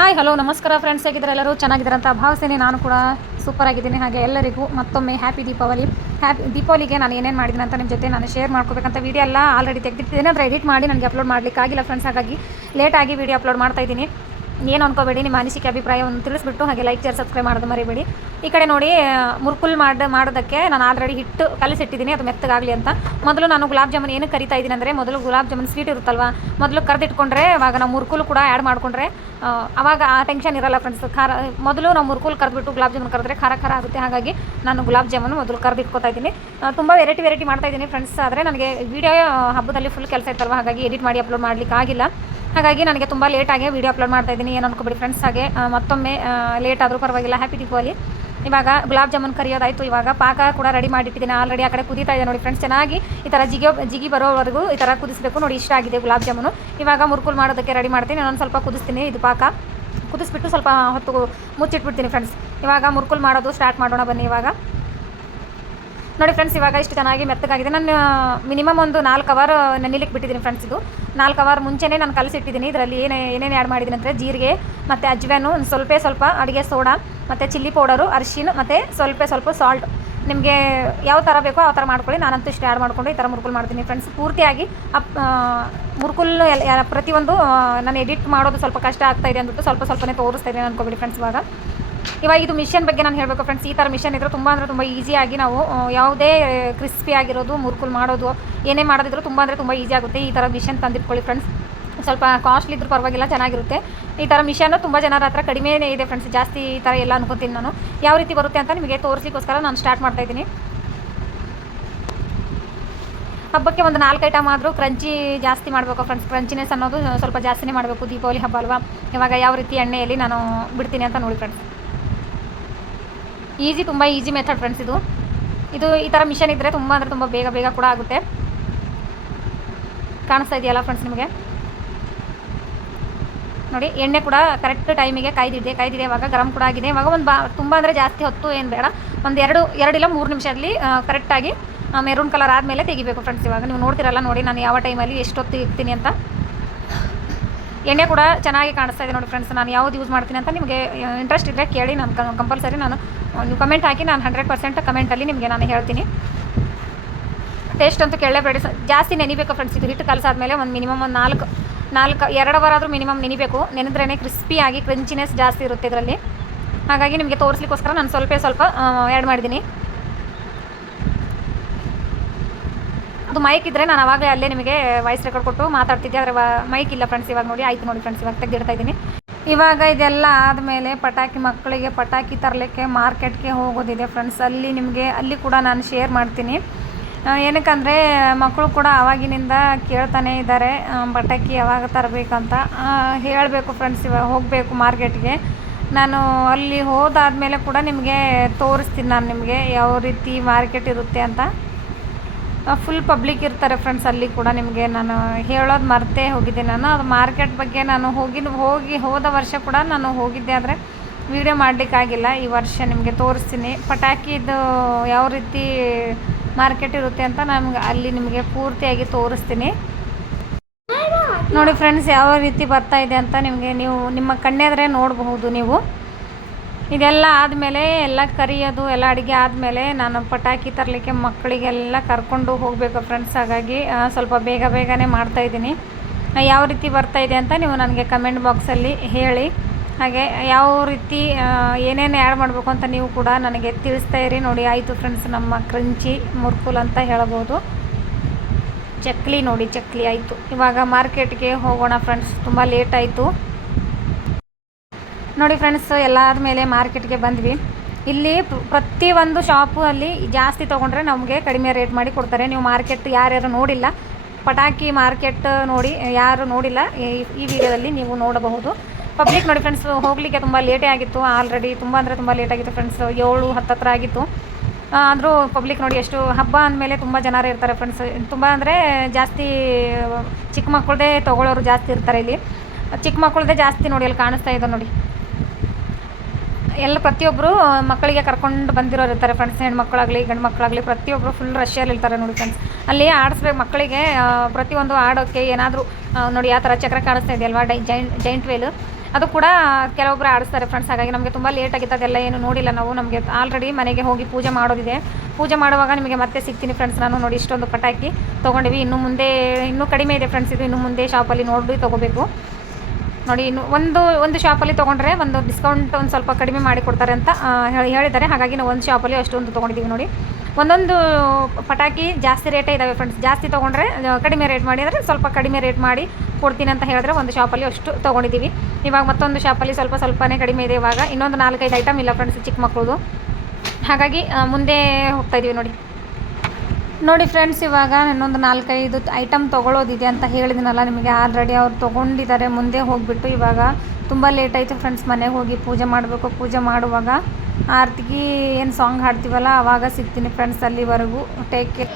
Hi hello ನಮಸ್ಕಾರ friends ಹೇಗಿದ್ದಾರೆ ಎಲ್ಲರೂ? ಚೆನ್ನಾಗಿದ್ದಾರೆ ಅಂತ ಭಾವಿಸ್ತೀನಿ. ನಾನು ಕೂಡ ಸೂಪರ್ ಆಗಿದ್ದೀನಿ. ಹಾಗೆ ಎಲ್ಲರಿಗೂ ಮತ್ತೊಮ್ಮೆ ಹ್ಯಾಪಿ ದೀಪಾವಳಿ. ಹ್ಯಾಪಿ ದೀಪಾವಳಿಗೆ ನಾನು ಏನೇನು ಮಾಡಿದ್ದೀನಿ ಅಂತ ನಿಮ್ಮ ಜೊತೆ ನಾನು ಶೇರ್ ಮಾಡ್ಕೋಬೇಕಂತ ವೀಡಿಯೋ ಎಲ್ಲ ಆಲ್ರೆಡಿ ತೆಗೆದಿಟ್ಟಿದ್ದೀನಿ. ಅಂದರೆ ಎಡಿಟ್ ಮಾಡಿ, ನನಗೆ ಅಪ್ಲೋಡ್ ಮಾಡಲಿಕ್ಕಾಗಿಲ್ಲ ಫ್ರೆಂಡ್ಸ್ ಹಾಗಾಗಿ ಲೇಟಾಗಿ ವೀಡಿಯೋ ಅಪ್ಲೋಡ್ ಮಾಡ್ತಾ ಇದ್ದೀನಿ. ಏನು ಅನ್ಕೋಬೇಡಿ, ನಿಮ್ಮ ಅನಿಸಿಕೆ, ಅಭಿಪ್ರಾಯವನ್ನು ತಿಳಿಸ್ಬಿಟ್ಟು ಹಾಗೆ ಲೈಕ್ ಶೇರ್ ಸಬ್ಸ್ಕ್ರೈಬ್ ಮಾಡೋದು ಮರಿಬೇಡಿ. ಈ ಕಡೆ ನೋಡಿ ಮುರ್ಕುಲ್ ಮಾಡಿ, ಮಾಡೋದಕ್ಕೆ ನಾನು ಆಲ್ರೆಡಿ ಹಿಟ್ಟು ಕಲಿಸಿಟ್ಟಿದ್ದೀನಿ, ಅದು ಮೆತ್ತಗಾಗಲಿ ಅಂತ. ಮೊದಲು ನಾನು ಗುಲಾಬ್ ಜಾಮೂನ್ ಏನು ಕರಿತಾ ಇದ್ದೀನಿ ಅಂದರೆ, ಮೊದಲು ಗುಲಾಬ್ ಜಾಮೂನ್ ಸ್ವೀಟ್ ಇರುತ್ತಲ್ವ, ಮೊದಲು ಕರೆದಿಟ್ಕೊಂಡ್ರೆ ಆವಾಗ ನಾವು ಮುರ್ಕುಲ್ ಕೂಡ ಆ್ಯಡ್ ಮಾಡಿಕೊಂಡ್ರೆ ಆವಾಗ ಆ ಟೆನ್ಷನ್ ಇರಲ್ಲ ಫ್ರೆಂಡ್ಸ್ ಖಾರ, ಮೊದಲು ನಾವು ಮುರ್ಕುಲ್ ಕರೆದ್ಬಿಟ್ಟು ಗುಲಾಬ್ ಜಾಮೂನ್ ಕರೆದ್ರೆ ಖಾರ ಖಾರ ಆಗುತ್ತೆ. ಹಾಗಾಗಿ ನಾನು ಗುಲಾಬ್ ಜಾಮೂನು ಮೊದಲು ಕರೆದಿಟ್ಕೋತಾ ಇದ್ದೀನಿ. ತುಂಬ ವೆರೈಟಿ ವೆರೈಟಿ ಮಾಡ್ತಾ ಇದ್ದೀನಿ ಫ್ರೆಂಡ್ಸ್ ಆದರೆ ನನಗೆ ವಿಡಿಯೋ ಹಬ್ಬದಲ್ಲಿ ಫುಲ್ ಕೆಲಸ ಇತ್ತಲ್ವ, ಹಾಗಾಗಿ ಎಡಿಟ್ ಮಾಡಿ ಅಪ್ಲೋಡ್ ಮಾಡಲಿಕ್ಕೆ ಆಗಿಲ್ಲ ಹಾಗಾಗಿ ನನಗೆ ತುಂಬ ಲೇಟಾಗಿ ವೀಡಿಯೋ ಅಪ್ಲೋಡ್ ಮಾಡ್ತಾ ಇದ್ದೀನಿ. ಏನು ಅನ್ಕೋಬೇಡಿ ಫ್ರೆಂಡ್ಸ್ ಹಾಗೆ. ಮತ್ತೊಮ್ಮೆ ಲೇಟ್ ಆದರೂ ಪರವಾಗಿಲ್ಲ. ಹ್ಯಾಪಿ ದೀಪಾವಳಿ ಇವಾಗ ಗುಲಾಬ್ ಜಾಮೂನ್ ಕರಿಯೋದಾಯಿತು. ಇವಾಗ ಪಾಕ ಕೂಡ ರೆಡಿ ಮಾಡಿಟ್ಟಿದ್ದೀನಿ. ಆಲ್ರೆಡಿ ಆ ಕಡೆ ಕುದೀತಾ ಇದೆ ನೋಡಿ ಫ್ರೆಂಡ್ಸ್ ಚೆನ್ನಾಗಿ ಈ ಥರ ಜಿಗಿ ಜಿಗಿ ಬರೋವರೆಗೂ ಈ ಥರ ಕುದಿಸಬೇಕು ನೋಡಿ. ಇಷ್ಟ ಆಗಿದೆ ಗುಲಾಬ್ ಜಾಮೂನು. ಇವಾಗ ಮುರ್ಕುಲ್ ಮಾಡೋದಕ್ಕೆ ರೆಡಿ ಮಾಡ್ತೀನಿ. ನಾನು ಸ್ವಲ್ಪ ಕುದಿಸ್ತೀನಿ ಇದು ಪಾಕ. ಕುದಿಸ್ಬಿಟ್ಟು ಸ್ವಲ್ಪ ಹೊತ್ತು ಮುಚ್ಚಿಟ್ಬಿಡ್ತೀನಿ ಫ್ರೆಂಡ್ಸ್ ಇವಾಗ ಮುರ್ಕುಲ್ ಮಾಡೋದು ಸ್ಟಾರ್ಟ್ ಮಾಡೋಣ ಬನ್ನಿ ಇವಾಗ. ನೋಡಿ ಫ್ರೆಂಡ್ಸ್ ಇವಾಗ ಇಷ್ಟು ಚೆನ್ನಾಗಿ ಮೆತ್ತಗಾಗಿದೆ. ನಾನು ಮಿನಿಮಮ್ ಒಂದು ನಾಲ್ಕು ಅವರ್ ನೆನಿಲಿಕ್ಕೆ ಬಿಟ್ಟಿದ್ದೀನಿ ಫ್ರೆಂಡ್ಸ್ ಇದು. ನಾಲ್ಕು ಅವರ್ ಮುಂಚೆನೇ ನಾನು ಕಲಸಿಟ್ಟಿದ್ದೀನಿ. ಇದರಲ್ಲಿ ಏನೇ, ಏನೇನು ಆ್ಯಡ್ ಮಾಡಿದ್ದೀನಿ ಅಂದರೆ ಜೀರಿಗೆ, ಮತ್ತು ಅಜ್ವೆನು, ಒಂದು ಸ್ವಲ್ಪ ಸ್ವಲ್ಪ ಅಡುಗೆ ಸೋಡಾ, ಮತ್ತು ಚಿಲ್ಲಿ ಪೌಡರು ಅರಿಶಿನ, ಮತ್ತು ಸ್ವಲ್ಪ ಸ್ವಲ್ಪ ಸಾಲ್ಟ್ ನಿಮಗೆ ಯಾವ ಥರ ಬೇಕೋ ಆ ಥರ ಮಾಡ್ಕೊಳ್ಳಿ. ನಾನಂತೂ ಇಷ್ಟು ಆ್ಯಡ್ ಮಾಡಿಕೊಂಡು ಈ ಥರ ಮುರ್ಕುಲ್ ಮಾಡ್ತೀನಿ ಫ್ರೆಂಡ್ಸ್ ಪೂರ್ತಿಯಾಗಿ, ಅಪ್ ಮುರ್ಕುಲ್ ಎಲ್ಲ, ಪ್ರತಿಯೊಂದು ನಾನು ಎಡಿಟ್ ಮಾಡೋದು ಸ್ವಲ್ಪ ಕಷ್ಟ ಆಗ್ತಾ ಇದೆ ಅಂದ್ಬಿಟ್ಟು ಸ್ವಲ್ಪ ಸ್ವಲ್ಪನೇ ತೋರಿಸ್ತಾ ಇದ್ದೀನಿ ಅಂದ್ಕೊಬಿಡಿ ಫ್ರೆಂಡ್ಸ್ ಇವಾಗ. ಇವಾಗ ಇದು ಮಿಷನ್ ಬಗ್ಗೆ ನಾನು ಹೇಳಬೇಕು ಫ್ರೆಂಡ್ಸ್ ಈ ಥರ ಮಿಷನ್ ಇದ್ರೆ ತುಂಬ ಅಂದರೆ ತುಂಬ ಈಸಿಯಾಗಿ ನಾವು ಯಾವುದೇ ಕ್ರಿಸ್ಪಿ ಆಗಿರೋದು, ಮುರುಕುಲ್ ಮಾಡೋದು, ಏನೇ ಮಾಡೋದಿದ್ರು ತುಂಬ ಅಂದರೆ ತುಂಬ ಈಸಿ ಆಗುತ್ತೆ ಈ ಥರ ಮಿಷನ್ ತಂದಿಟ್ಕೊಳ್ಳಿ ಫ್ರೆಂಡ್ಸ್ ಸ್ವಲ್ಪ ಕಾಸ್ಟ್ಲಿ ಇದ್ರೂ ಪರವಾಗಿಲ್ಲ, ಚೆನ್ನಾಗಿರುತ್ತೆ. ಈ ಥರ ಮಿಷನ್ ತುಂಬ ಜನರ ಹತ್ರ ಕಡಿಮೆನೇ ಇದೆ ಫ್ರೆಂಡ್ಸ್ ಜಾಸ್ತಿ ಈ ಥರ ಎಲ್ಲ ಅನ್ಕೋತೀನಿ ನಾನು. ಯಾವ ರೀತಿ ಬರುತ್ತೆ ಅಂತ ನಿಮಗೆ ತೋರಿಸಿಕೋಸ್ಕರ ನಾನು ಸ್ಟಾರ್ಟ್ ಮಾಡ್ತಾ ಇದ್ದೀನಿ. ಹಬ್ಬಕ್ಕೆ ಒಂದು ನಾಲ್ಕು ಐಟಮ್ ಆದರೂ ಕ್ರಂಚಿ ಜಾಸ್ತಿ ಮಾಡಬೇಕು ಫ್ರೆಂಡ್ಸ್ ಕ್ರಂಚಿನೆಸ್ ಅನ್ನೋದು ಸ್ವಲ್ಪ ಜಾಸ್ತಿನೇ ಮಾಡಬೇಕು, ದೀಪಾವಳಿ ಹಬ್ಬ ಅಲ್ವಾ? ಇವಾಗ ಯಾವ ರೀತಿ ಎಣ್ಣೆಯಲ್ಲಿ ನಾನು ಬಿಡ್ತೀನಿ ಅಂತ ನೋಡಿ ಫ್ರೆಂಡ್ಸ್ ಈಸಿ, ತುಂಬ ಈಸಿ ಮೆಥಡ್ ಫ್ರೆಂಡ್ಸ್ ಇದು. ಇದು ಈ ಥರ ಮಿಷನ್ ಇದ್ದರೆ ತುಂಬ ಅಂದರೆ ತುಂಬ ಬೇಗ ಬೇಗ ಕೂಡ ಆಗುತ್ತೆ. ಕಾಣಿಸ್ತಾ ಇದೆಯಲ್ಲ ಫ್ರೆಂಡ್ಸ್ ನಿಮಗೆ? ನೋಡಿ, ಎಣ್ಣೆ ಕೂಡ ಕರೆಕ್ಟ್ ಟೈಮಿಗೆ ಕಾಯ್ದಿದೆ ಕಾಯ್ದಿದೆ ಇವಾಗ, ಗರಂ ಕೂಡ ಆಗಿದೆ. ಇವಾಗ ಒಂದು ಬಾ, ತುಂಬ ಅಂದರೆ ಜಾಸ್ತಿ ಹೊತ್ತು ಏನು ಬೇಡ. ಒಂದು ಎರಡು ಎರಡಿಲ್ಲ ಮೂರು ನಿಮಿಷದಲ್ಲಿ ಕರೆಕ್ಟಾಗಿ ಮೆರೂನ್ ಕಲರ್ ಆದಮೇಲೆ ತೆಗಿಬೇಕು ಫ್ರೆಂಡ್ಸ್ ಇವಾಗ. ನೀವು ನೋಡ್ತಿರಲ್ಲ ನೋಡಿ, ನಾನು ಯಾವ ಟೈಮಲ್ಲಿ ಎಷ್ಟೊತ್ತು ಇರ್ತೀನಿ ಅಂತ. ಎಣ್ಣೆ ಕೂಡ ಚೆನ್ನಾಗಿ ಕಾಣಿಸ್ತಾ ಇದೆ ನೋಡಿ ಫ್ರೆಂಡ್ಸ್ ನಾನು ಯಾವ್ದು ಯೂಸ್ ಮಾಡ್ತೀನಿ ಅಂತ ನಿಮಗೆ ಇಂಟ್ರೆಸ್ಟ್ ಇದ್ದರೆ ಕೇಳಿ. ನಾನು ಕಂಪಲ್ಸರಿ ನಾನು ನೀವು ಕಮೆಂಟ್ ಹಾಕಿ, ನಾನು ಹಂಡ್ರೆಡ್ ಪರ್ಸೆಂಟ್ ಕಮೆಂಟಲ್ಲಿ ನಿಮಗೆ ನಾನು ಹೇಳ್ತೀನಿ. ಟೇಸ್ಟ್ ಅಂತೂ ಕೇಳಲೇಬೇಡಿ. ಜಾಸ್ತಿ ನೆನಿಬೇಕು ಫ್ರೆಂಡ್ಸ್ ಇದು ಹಿಟ್ಟು ಕಲಸಾದ್ಮೇಲೆ ಒಂದು ಮಿನಿಮಮ್ ಒಂದು ನಾಲ್ಕು ನಾಲ್ಕು ಎರಡು ವಾರ ಆದರೂ ಮಿನಿಮಮ್ ನೆನಿಬೇಕು ನೆನೆದ್ರೇ ಕ್ರಿಸ್ಪಿಯಾಗಿ ಕ್ರಂಚಿನೆಸ್ ಜಾಸ್ತಿ ಇರುತ್ತೆ ಇದರಲ್ಲಿ. ಹಾಗಾಗಿ ನಿಮಗೆ ತೋರಿಸ್ಲಿಕ್ಕೋಸ್ಕರ ನಾನು ಸ್ವಲ್ಪ ಸ್ವಲ್ಪ ಆ್ಯಡ್ ಮಾಡಿದ್ದೀನಿ. ಅದು ಮೈಕ್ ಇದ್ದರೆ ನಾನು ಅವಾಗಲೇ ಅಲ್ಲೇ ನಿಮಗೆ ವಾಯ್ಸ್ ರೆಕಾರ್ಡ್ ಕೊಟ್ಟು ಮಾತಾಡ್ತಿದ್ದೆ, ಆದರೆ ಮೈಕ್ ಇಲ್ಲ ಫ್ರೆಂಡ್ಸ್ ಇವಾಗ ನೋಡಿ, ಆಯ್ತು ನೋಡಿ ಫ್ರೆಂಡ್ಸ್ ಇವಾಗ ತೆಗೆದಿಡ್ತಾ ಇದ್ದೀನಿ. ಇವಾಗ ಇದೆಲ್ಲ ಆದಮೇಲೆ ಪಟಾಕಿ ಮಕ್ಕಳಿಗೆ ಪಟಾಕಿ ತರಲಿಕ್ಕೆ ಮಾರ್ಕೆಟ್ಗೆ ಹೋಗೋದಿದೆ ಫ್ರೆಂಡ್ಸ್ ಅಲ್ಲಿ ನಿಮಗೆ, ಅಲ್ಲಿ ಕೂಡ ನಾನು ಶೇರ್ ಮಾಡ್ತೀನಿ. ಏನಕ್ಕಂದರೆ ಮಕ್ಕಳು ಕೂಡ ಆವಾಗಿನಿಂದ ಕೇಳ್ತಾನೆ ಇದ್ದಾರೆ ಪಟಾಕಿ ಯಾವಾಗ ತರಬೇಕಂತ. ಹೇಳಬೇಕು ಫ್ರೆಂಡ್ಸ್ ಇವಾಗ ಹೋಗಬೇಕು ಮಾರ್ಕೆಟ್ಗೆ. ನಾನು ಅಲ್ಲಿ ಹೋದಾದ್ಮೇಲೆ ಕೂಡ ನಿಮಗೆ ತೋರಿಸ್ತೀನಿ ನಾನು ನಿಮಗೆ, ಯಾವ ರೀತಿ ಮಾರ್ಕೆಟ್ ಇರುತ್ತೆ ಅಂತ. ಫುಲ್ ಪಬ್ಲಿಕ್ ಇರ್ತಾರೆ ಫ್ರೆಂಡ್ಸ್ ಅಲ್ಲಿ ಕೂಡ ನಿಮಗೆ. ನಾನು ಹೇಳೋದು ಮರ್ತೇ ಹೋಗಿದ್ದೆ ನಾನು. ಅದು ಮಾರ್ಕೆಟ್ ಬಗ್ಗೆ ನಾನು ಹೋಗಿ ಹೋಗಿ ಹೋದ ವರ್ಷ ಕೂಡ ನಾನು ಹೋಗಿದ್ದೆ ಆದರೆ ವೀಡಿಯೋ ಮಾಡಲಿಕ್ಕಾಗಿಲ್ಲ ಈ ವರ್ಷ ನಿಮಗೆ ತೋರಿಸ್ತೀನಿ. ಪಟಾಕಿದು ಯಾವ ರೀತಿ ಮಾರ್ಕೆಟ್ ಇರುತ್ತೆ ಅಂತ ನಮ್ಗೆ ಅಲ್ಲಿ ನಿಮಗೆ ಪೂರ್ತಿಯಾಗಿ ತೋರಿಸ್ತೀನಿ. ನೋಡಿ ಫ್ರೆಂಡ್ಸ್ ಯಾವ ರೀತಿ ಬರ್ತಾ ಇದೆ ಅಂತ ನಿಮಗೆ ನೀವು ನಿಮ್ಮ ಕಣ್ಣೆದ್ರೆ ನೋಡಬಹುದು ನೀವು. ಇದೆಲ್ಲ ಆದಮೇಲೆ ಎಲ್ಲ ಕರಿಯೋದು, ಎಲ್ಲ ಅಡುಗೆ ಆದಮೇಲೆ ನಾನು ಪಟಾಕಿ ತರಲಿಕ್ಕೆ ಮಕ್ಕಳಿಗೆಲ್ಲ ಕರ್ಕೊಂಡು ಹೋಗಬೇಕು ಫ್ರೆಂಡ್ಸ್ ಹಾಗಾಗಿ. ಸ್ವಲ್ಪ ಬೇಗ ಬೇಗನೆ ಮಾಡ್ತಾಯಿದ್ದೀನಿ ಯಾವ ರೀತಿ ಬರ್ತಾ ಇದೆ ಅಂತ ನೀವು ನನಗೆ ಕಮೆಂಟ್ ಬಾಕ್ಸಲ್ಲಿ ಹೇಳಿ. ಹಾಗೆ ಯಾವ ರೀತಿ ಏನೇನು ಆ್ಯಡ್ ಮಾಡಬೇಕು ಅಂತ ನೀವು ಕೂಡ ನನಗೆ ತಿಳಿಸ್ತಾ ಇರಿ. ನೋಡಿ, ಆಯಿತು ಫ್ರೆಂಡ್ಸ್ ನಮ್ಮ ಕ್ರಂಚಿ ಮುರ್ಕುಲ್ ಅಂತ ಹೇಳ್ಬೋದು. ಚಕ್ಲಿ ನೋಡಿ, ಚಕ್ಲಿ ಆಯಿತು. ಇವಾಗ ಮಾರ್ಕೆಟ್ಗೆ ಹೋಗೋಣ ಫ್ರೆಂಡ್ಸ್ ತುಂಬ ಲೇಟ್ ಆಯಿತು. ನೋಡಿ ಫ್ರೆಂಡ್ಸ್ ಎಲ್ಲಾದ ಮೇಲೆ ಮಾರ್ಕೆಟ್ಗೆ ಬಂದ್ವಿ. ಇಲ್ಲಿ ಪ್ರ- ಪ್ರತಿಯೊಂದು ಶಾಪು ಅಲ್ಲಿ ಜಾಸ್ತಿ ತೊಗೊಂಡ್ರೆ ನಮಗೆ ಕಡಿಮೆ ರೇಟ್ ಮಾಡಿ ಕೊಡ್ತಾರೆ. ನೀವು ಮಾರ್ಕೆಟ್ ಯಾರ್ಯಾರು ನೋಡಿಲ್ಲ, ಪಟಾಕಿ ಮಾರ್ಕೆಟ್ ನೋಡಿ, ಯಾರು ನೋಡಿಲ್ಲ, ಈ- ಈ ವಿಡಿಯೋದಲ್ಲಿ ನೀವು ನೋಡಬಹುದು. ಪಬ್ಲಿಕ್ ನೋಡಿ ಫ್ರೆಂಡ್ಸ್ ಹೋಗಲಿಕ್ಕೆ ತುಂಬ ಲೇಟೇ ಆಗಿತ್ತು. ಆಲ್ರೆಡಿ ತುಂಬ ಅಂದರೆ ತುಂಬ ಲೇಟ್ ಆಗಿತ್ತು ಫ್ರೆಂಡ್ಸ್ ಏಳು ಹತ್ತತ್ರ ಆಗಿತ್ತು. ಆದರೂ ಪಬ್ಲಿಕ್ ನೋಡಿ ಎಷ್ಟು, ಹಬ್ಬ ಅಂದಮೇಲೆ ತುಂಬ ಜನರು ಇರ್ತಾರೆ ಫ್ರೆಂಡ್ಸ್ ತುಂಬ ಅಂದರೆ ಜಾಸ್ತಿ, ಚಿಕ್ಕ ಮಕ್ಕಳದೇ ತೊಗೊಳ್ಳೋರು ಜಾಸ್ತಿ ಇರ್ತಾರೆ ಇಲ್ಲಿ. ಚಿಕ್ಕ ಮಕ್ಕಳದೇ ಜಾಸ್ತಿ ನೋಡಿ, ಅಲ್ಲಿ ಕಾಣಿಸ್ತಾ ಇದೆ ನೋಡಿ. ಎಲ್ಲ ಪ್ರತಿಯೊಬ್ಬರು ಮಕ್ಕಳಿಗೆ ಕರ್ಕೊಂಡು ಬಂದಿರೋರು ಇರ್ತಾರೆ ಫ್ರೆಂಡ್ಸ್ ಹೆಣ್ಮಕ್ಳಾಗಲಿ ಗಂಡು ಮಕ್ಕಳಾಗಲಿ ಪ್ರತಿಯೊಬ್ಬರು ಫುಲ್ ರಶ್ಯಲ್ಲಿ ಇರ್ತಾರೆ ನೋಡಿ ಫ್ರೆಂಡ್ಸ್ ಅಲ್ಲಿ ಆಡಿಸ್ಬೇಕು ಮಕ್ಕಳಿಗೆ ಪ್ರತಿಯೊಂದು ಆಡೋಕ್ಕೆ ಏನಾದರೂ ನೋಡಿ ಆ ಥರ ಚಕ್ರ ಕಾಣಿಸ್ತಾ ಇದೆಯಲ್ವಾ, ಡೈ ಜೈಂಟ್ ಜೈಂಟ್ ವೇಲು ಅದು ಕೂಡ ಕೆಲವೊಬ್ಬರು ಆಡಿಸ್ತಾರೆ ಫ್ರೆಂಡ್ಸ್ ಹಾಗಾಗಿ ನಮಗೆ ತುಂಬ ಲೇಟ್ ಆಗಿತ್ತು, ಅದೆಲ್ಲ ಏನು ನೋಡಿಲ್ಲ ನಾವು. ನಮಗೆ ಆಲ್ರೆಡಿ ಮನೆಗೆ ಹೋಗಿ ಪೂಜೆ ಮಾಡೋದಿದೆ. ಪೂಜೆ ಮಾಡುವಾಗ ನಿಮಗೆ ಮತ್ತೆ ಸಿಗ್ತೀನಿ ಫ್ರೆಂಡ್ಸ್ ನಾನು ನೋಡಿ ಇಷ್ಟೊಂದು ಪಟಾಕಿ ತೊಗೊಂಡಿವಿ. ಇನ್ನು ಮುಂದೆ, ಇನ್ನೂ ಕಡಿಮೆ ಇದೆ ಫ್ರೆಂಡ್ಸ್ ಇದು ಇನ್ನು ಮುಂದೆ ಶಾಪಲ್ಲಿ ನೋಡಿ ತೊಗೋಬೇಕು. ನೋಡಿ, ಇನ್ನು ಒಂದು ಒಂದು ಶಾಪಲ್ಲಿ ತೊಗೊಂಡ್ರೆ ಒಂದು ಡಿಸ್ಕೌಂಟ್ ಒಂದು ಸ್ವಲ್ಪ ಕಡಿಮೆ ಮಾಡಿ ಕೊಡ್ತಾರೆ ಅಂತ ಹೇಳಿದ್ದಾರೆ. ಹಾಗಾಗಿ ನಾವು ಒಂದು ಶಾಪಲ್ಲಿ ಅಷ್ಟೊಂದು ತೊಗೊಂಡಿದ್ದೀವಿ ನೋಡಿ. ಒಂದೊಂದು ಪಟಾಕಿ ಜಾಸ್ತಿ ರೇಟೇ ಇದ್ದಾವೆ ಫ್ರೆಂಡ್ಸ್ ಜಾಸ್ತಿ ತೊಗೊಂಡ್ರೆ ಕಡಿಮೆ ರೇಟ್ ಮಾಡಿ ಅಂದರೆ ಸ್ವಲ್ಪ ಕಡಿಮೆ ರೇಟ್ ಮಾಡಿ ಕೊಡ್ತೀನಿ ಅಂತ ಹೇಳಿದ್ರೆ ಒಂದು ಶಾಪಲ್ಲಿ ಅಷ್ಟು ತೊಗೊಂಡಿದ್ದೀವಿ. ಇವಾಗ ಮತ್ತೊಂದು ಶಾಪಲ್ಲಿ ಸ್ವಲ್ಪ ಸ್ವಲ್ಪನೇ ಕಡಿಮೆ ಇದೆ. ಇವಾಗ ಇನ್ನೊಂದು ನಾಲ್ಕೈದು ಐಟಮ್ ಇಲ್ಲ ಫ್ರೆಂಡ್ಸ್ ಚಿಕ್ಕ ಮಕ್ಕಳದು. ಹಾಗಾಗಿ ಮುಂದೆ ಹೋಗ್ತಾ ಇದೀವಿ ನೋಡಿ. ನೋಡಿ ಫ್ರೆಂಡ್ಸ್ ಇವಾಗ ಇನ್ನೊಂದು ನಾಲ್ಕೈದು ಐಟಮ್ ತೊಗೊಳೋದಿದೆ ಅಂತ ಹೇಳಿದಿನಲ್ಲ, ನಿಮಗೆ ಆಲ್ರೆಡಿ ಅವ್ರು ತೊಗೊಂಡಿದ್ದಾರೆ, ಮುಂದೆ ಹೋಗಿಬಿಟ್ಟು ಇವಾಗ ತುಂಬ ಲೇಟ್ ಆಯಿತು ಫ್ರೆಂಡ್ಸ್ ಮನೆಗೆ ಹೋಗಿ ಪೂಜೆ ಮಾಡಬೇಕು. ಪೂಜೆ ಮಾಡುವಾಗ ಆರ್ತಿಗೆ ಏನು ಸಾಂಗ್ ಹಾಡ್ತೀವಲ್ಲ ಆವಾಗ ಸಿಗ್ತೀನಿ ಫ್ರೆಂಡ್ಸ್ ಅಲ್ಲಿವರೆಗೂ. ಟೇಕ್ ಕೇರ್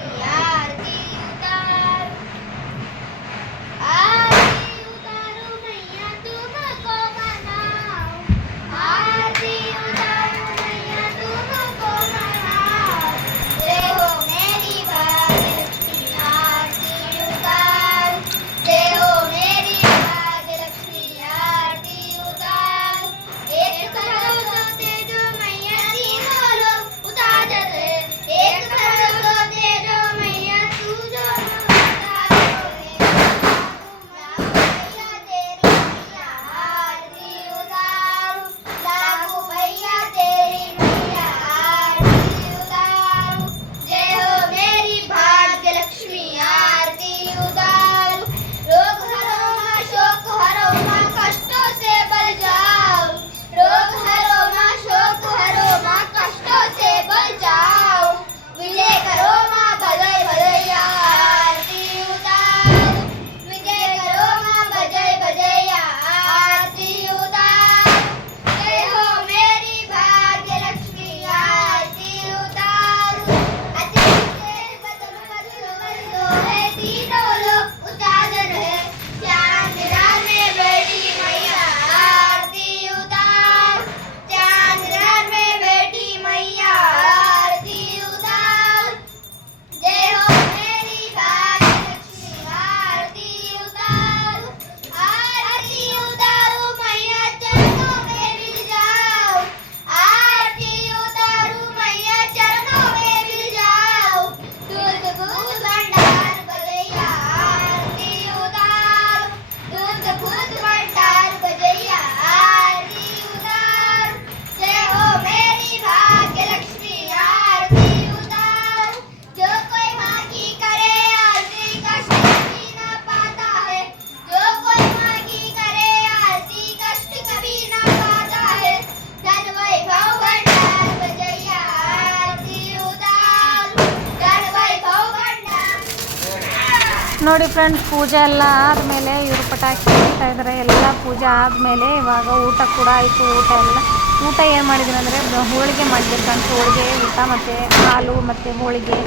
ನೋಡಿ ಫ್ರೆಂಡ್ಸ್ ಪೂಜೆ ಎಲ್ಲ ಆದಮೇಲೆ ಇವರು ಪಟಾಕಿ ಹೊಡಿತಾ ಇದ್ದಾರೆ ಎಲ್ಲ ಪೂಜೆ ಆದಮೇಲೆ ಇವಾಗ ಊಟ ಕೂಡ ಆಯಿತು. ಊಟ ಎಲ್ಲ ಊಟ ಏನು ಮಾಡಿದ್ರು ಅಂದರೆ ಹೋಳಿಗೆ ಮಾಡಬೇಕಂತ ಫ್ರೆಂಡ್ಸ್ ಹೋಳಿಗೆ ಊಟ ಮತ್ತು ಹಾಲು ಮತ್ತು ಹೋಳಿಗೆ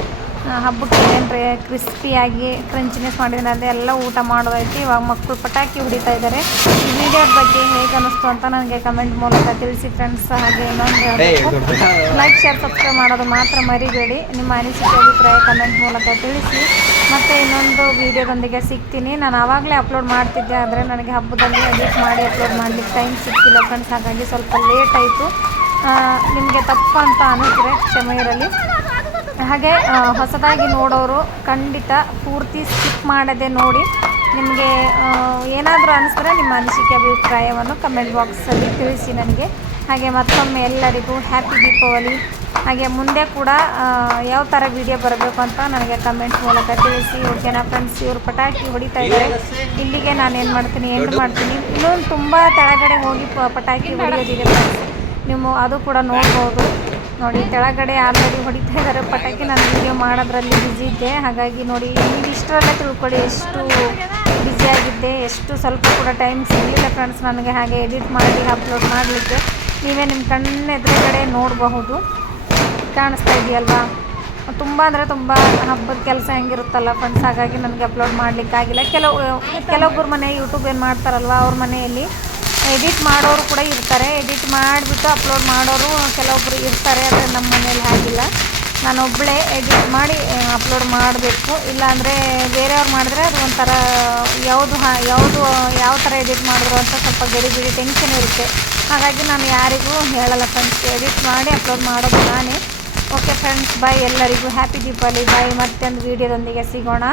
ಹಬ್ಬಕ್ಕೆ ಏನಂದರೆ ಕ್ರಿಸ್ಪಿಯಾಗಿ ಕ್ರಂಚಿನೆಸ್ ಮಾಡಿದ್ದೀನಿ ಅದೆಲ್ಲ ಊಟ ಮಾಡೋದೈತಿ ಇವಾಗ ಮಕ್ಕಳು ಪಟಾಕಿ ಹೊಡಿತಾ ಇದ್ದಾರೆ ಈ ವಿಡಿಯೋದ ಬಗ್ಗೆ ಹೇಗೆ ಅನ್ನಿಸ್ತು ಅಂತ ನನಗೆ ಕಮೆಂಟ್ ಮೂಲಕ ತಿಳಿಸಿ ಫ್ರೆಂಡ್ಸ್ ಹಾಗೆ ಇನ್ನೊಂದು ಲೈಕ್ ಶೇರ್ ಸಬ್ಸ್ಕ್ರೈಬ್ ಮಾಡೋದು ಮಾತ್ರ ಮರಿಬೇಡಿ. ನಿಮ್ಮ ಅನಿಸಿಕೆ ಅಭಿಪ್ರಾಯ ಕಮೆಂಟ್ ಮೂಲಕ ತಿಳಿಸಿ. ಮತ್ತು ಇನ್ನೊಂದು ವಿಡಿಯೋದೊಂದಿಗೆ ಸಿಗ್ತೀನಿ. ನಾನು ಆವಾಗಲೇ ಅಪ್ಲೋಡ್ ಮಾಡ್ತಿದ್ದೆ, ಆದರೆ ನನಗೆ ಹಬ್ಬದಲ್ಲಿ ಎಡಿಟ್ ಮಾಡಿ ಅಪ್ಲೋಡ್ ಮಾಡಲಿಕ್ಕೆ ಟೈಮ್ ಸಿಕ್ಕಿಲ್ಲ ಫ್ರೆಂಡ್ಸ್ ಹಾಗಾಗಿ ಸ್ವಲ್ಪ ಲೇಟ್ ಆಯಿತು. ನಿಮಗೆ ತಪ್ಪು ಅಂತ ಅನ್ನಿಸಿದ್ರೆ ಕ್ಷಮೆ ಇರಲಿ. ಹಾಗೆ ಹೊಸದಾಗಿ ನೋಡೋರು ಖಂಡಿತ ಪೂರ್ತಿ ಸ್ಕಿಪ್ ಮಾಡದೆ ನೋಡಿ. ನಿಮಗೆ ಏನಾದರೂ ಅನಿಸಿದ್ರೆ ನಿಮ್ಮ ಅನಿಸಿಕೆ ಅಭಿಪ್ರಾಯವನ್ನು ಕಮೆಂಟ್ ಬಾಕ್ಸಲ್ಲಿ ತಿಳಿಸಿ ನನಗೆ. ಹಾಗೆ ಮತ್ತೊಮ್ಮೆ ಎಲ್ಲರಿಗೂ ಹ್ಯಾಪಿ ದೀಪಾವಳಿ. ಹಾಗೆ ಮುಂದೆ ಕೂಡ ಯಾವ ಥರ ವಿಡಿಯೋ ಬರಬೇಕು ಅಂತ ನನಗೆ ಕಮೆಂಟ್ ಮೂಲಕ ತಿಳಿಸಿ. ಓಕೆನಾ ಫ್ರೆಂಡ್ಸ್ ಇವರು ಪಟಾಕಿ ಹೊಡಿತಾ ಇದ್ದಾರೆ. ಇಲ್ಲಿಗೆ ನಾನು ಏನು ಮಾಡ್ತೀನಿ ಎಂಡ್ ಮಾಡ್ತೀನಿ. ಇನ್ನೊಂದು ತುಂಬ ಕೆಳಗಡೆ ಹೋಗಿ ಪಟಾಕಿ ಹೊಡೆಯೋದಿದೆ ಫ್ರೆಂಡ್ಸ್ ನೀವು ಅದು ಕೂಡ ನೋಡ್ಬೋದು. ನೋಡಿ ಕೆಳಗಡೆ ಆಲ್ರೆಡಿ ಹೊಡಿತಾ ಇದ್ದಾರೆ ಪಟಾಕಿ. ನಾನು ವಿಡಿಯೋ ಮಾಡೋದ್ರಲ್ಲಿ ಬ್ಯುಸಿ ಇದ್ದೆ. ಹಾಗಾಗಿ ನೋಡಿ ನೀವು ಇಷ್ಟರಲ್ಲೇ ತಿಳ್ಕೊಳ್ಳಿ ಎಷ್ಟು ಬ್ಯುಸಿಯಾಗಿದ್ದೆ ಎಷ್ಟು ಸ್ವಲ್ಪ ಕೂಡ ಟೈಮ್ ಸಿಗಲಿಲ್ಲ ಫ್ರೆಂಡ್ಸ್ ನನಗೆ ಹಾಗೆ ಎಡಿಟ್ ಮಾಡಿ ಅಪ್ಲೋಡ್ ಮಾಡಲಿಕ್ಕೆ. ನೀವೇ ನಿಮ್ಮ ಕಣ್ಣ ಎದುರುಗಡೆ ನೋಡಬಹುದು. ಕಾಣಿಸ್ತಾ ಇದೆಯಲ್ವಾ? ತುಂಬ ಅಂದರೆ ತುಂಬ ಹಬ್ಬದ ಕೆಲಸ ಹೆಂಗಿರುತ್ತಲ್ಲ ಫ್ರೆಂಡ್ಸ್ ಹಾಗಾಗಿ ನನಗೆ ಅಪ್ಲೋಡ್ ಮಾಡಲಿಕ್ಕಾಗಿಲ್ಲ ಕೆಲವು, ಕೆಲವೊಬ್ಬರು ಮನೆ ಯೂಟ್ಯೂಬ್ ಏನು ಮಾಡ್ತಾರಲ್ವ ಅವ್ರ ಮನೆಯಲ್ಲಿ? ಎಡಿಟ್ ಮಾಡೋರು ಕೂಡ ಇರ್ತಾರೆ. ಎಡಿಟ್ ಮಾಡಿಬಿಟ್ಟು ಅಪ್ಲೋಡ್ ಮಾಡೋರು ಕೆಲವೊಬ್ಬರು ಇರ್ತಾರೆ, ಆದರೆ ನಮ್ಮ ಮನೇಲಿ ಹಾಗಿಲ್ಲ. ನಾನೊಬ್ಬಳೇ ಎಡಿಟ್ ಮಾಡಿ ಅಪ್ಲೋಡ್ ಮಾಡಬೇಕು. ಇಲ್ಲಾಂದರೆ ಬೇರೆಯವ್ರು ಮಾಡಿದ್ರೆ ಅದು ಒಂಥರ, ಯಾವುದು ಹಾ, ಯಾವುದು, ಯಾವ ಥರ ಎಡಿಟ್ ಮಾಡಿದ್ರು ಅಂತ ಸ್ವಲ್ಪ ಗಡಿ ಬಿಡಿ ಟೆನ್ಷನ್ ಇರುತ್ತೆ. ಹಾಗಾಗಿ ನಾನು ಯಾರಿಗೂ ಹೇಳಲ್ಲ ಫ್ರೆಂಡ್ಸ್ ಎಡಿಟ್ ಮಾಡಿ ಅಪ್ಲೋಡ್ ಮಾಡೋದು ನಾನೇ. ಓಕೆ ಫ್ರೆಂಡ್ಸ್ ಬಾಯ್ ಎಲ್ಲರಿಗೂ. ಹ್ಯಾಪಿ ದೀಪಾವಳಿ ಬಾಯ್ ಮತ್ತೊಂದು ವೀಡಿಯೋದೊಂದಿಗೆ ಸಿಗೋಣ.